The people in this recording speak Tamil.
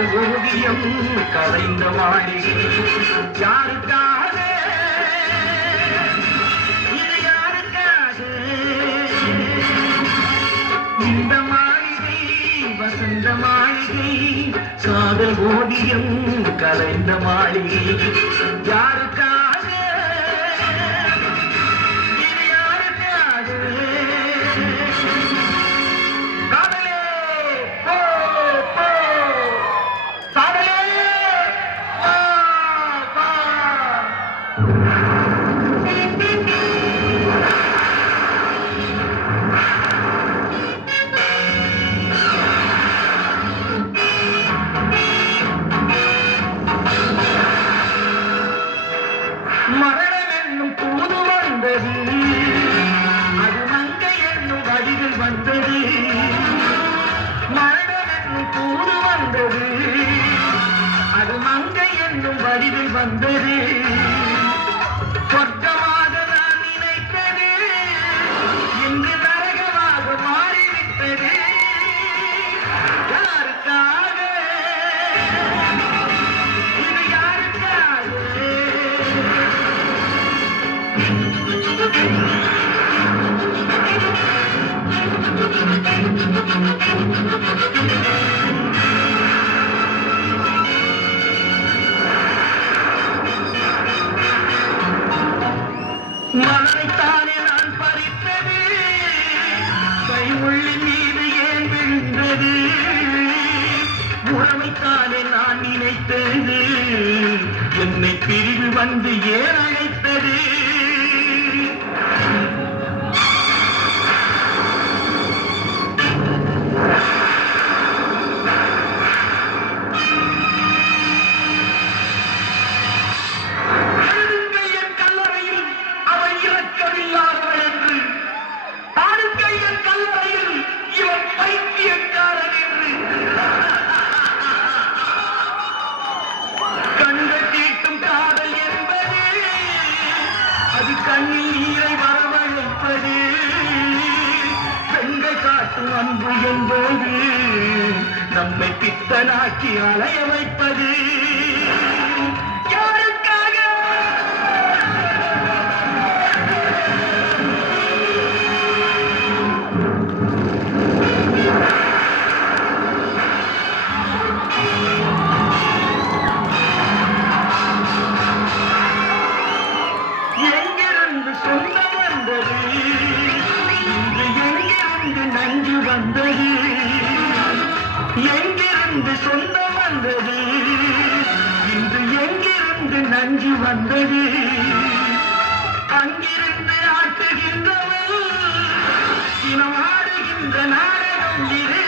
காதல் ஓவியம் கலைந்த மாளிகை யாருக்காக இது யாருக்காக இந்த மாளிகை வசந்த மாளிகை காதல் ஓவியம் கலைந்த மாளிகை யாருக்காக மரணம் என்னும் தூது வந்தது அது மங்கை என்னும் வடிவில் வந்தது மரணம் என்னும் தூது வந்தது அது மங்கை என்னும் வடிவில் வந்தது சொர்க்கமாக நான் நினைத்தது இன்று நரகமாக மாறிவிட்டது யாருக்காக இது யாருக்காக மனதைத்தானே நான் பறித்தது கைமுள்ளின் மீது ஏன் விழுந்தது உறவைத்தானே நான் நினைத்தது என்னை பிரிவு வந்து ஏன் அழைத்தது கண்ணில் நீரை வரவழைப்பது பெண்கள் காட்டும் அன்பு என்பது நம்மை பித்தனாக்கி அலைய வைப்பது எங்கிருந்து சொந்தம் வந்தது இன்று எங்கிருந்து நஞ்சு வந்தது அங்கிருந்து ஆட்டுகின்றவள் இனம் ஆடுகின்ற நாடகம் இது